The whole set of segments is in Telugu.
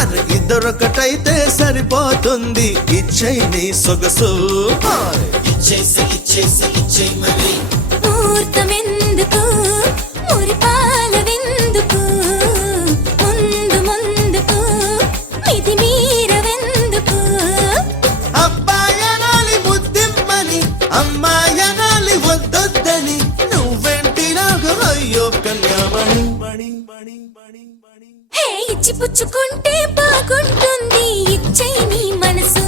అరే ఇద్దరొకటైతే సరిపోతుంది ఇచ్చేయి నీ సొగసు ముహూర్తమెందుకు మురిపాలవెందుకు ముందు ముందుకు ఇది మీరవెందుకు అబ్బాయనాలి ముద్దిమ్మని అమ్మాయనాలి వద్దొద్దని నువ్వెంటి నాకు అయ్యో కన్యామణి హే ఇచ్చి పుచ్చుకుంటే బాగుంటుంది ఇచ్చేయి నీ మనసు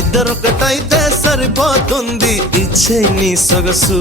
ఇద్దరొకటైతే సరిపోతుంది ఇచ్చేయి నీ సొగసు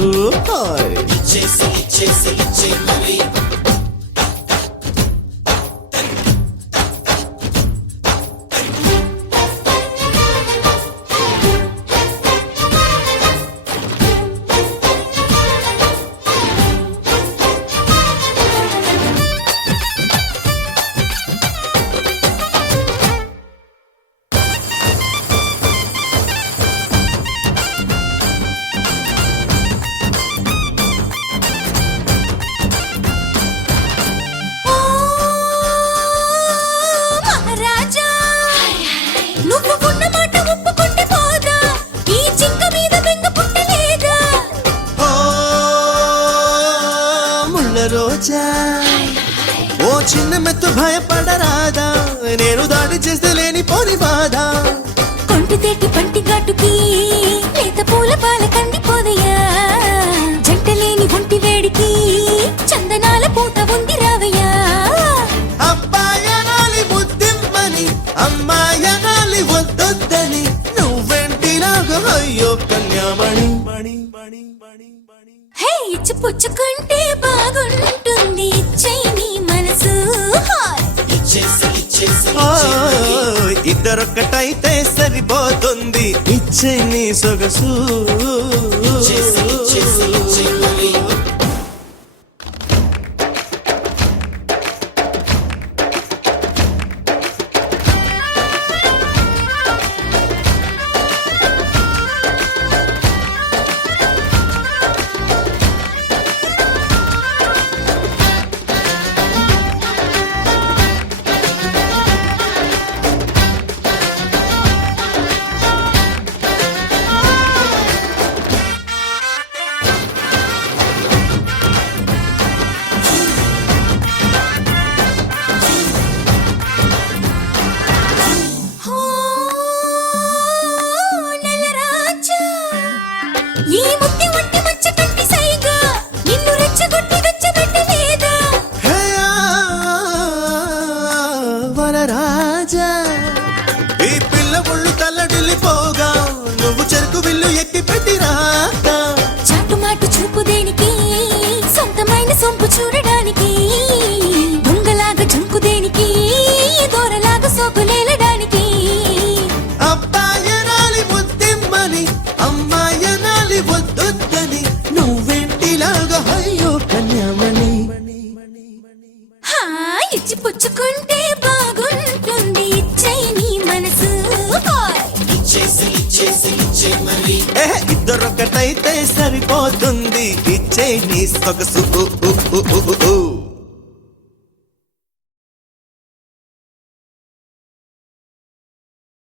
రోజా ఓ చిన్న మెత్తు భయపడరాదా నేను దాడి చేస్తే లేని పోని బాధ కొంటి తేటి పంటి ఘాటుకి లేత పూల పాల కందిపోదయ్యా జంట లేని ఒంటి వేడికి చందనాల పూత ఉంది రావయ్యా అబ్బాయనాలి ముద్దిమ్మని అమ్మాయనాలి వద్దొద్దని నువ్వెంటి నాకు అయ్యో కన్యామణి హే ఇచ్చి పుచ్చుకుంటే బాగుంటుంది ఇచ్చేయి నీ మనసు ఇద్దరొక్కటైతే సరిపోతుంది ఇచ్చేయి నీ సొగసు ఈ ముత్తి వంటి మచ్చ కంటి సైగా నిన్ను రెచ్చగొట్టి వెచ్చబెట్టలేదా వరరాజా ఈ పిల్ల ఒళ్ళు తల్లడిల్లిపోగా నువ్వు చెరుకు విల్లు ఎక్కి పెట్టిరాగా చాటుమాటు చూపు దేనికి సొంతమైన సొంపు చూడడానికి దొంగలాగా జంకు దేనికి దూరలాగా సోకులేలడానికి అబ్బాయనాలి ముద్దిమ్మని అమ్మాయనాలి వద్దొద్దని నువ్వెంటిలాగా అయ్యో కన్యామణి ఇచ్చి పుచ్చుకుంటే బాగుంటుంది ఇచ్చేయి నీ మనసు ఇద్దరొకటైతే సరిపోతుంది ఇచ్చేయి నీ సొగసు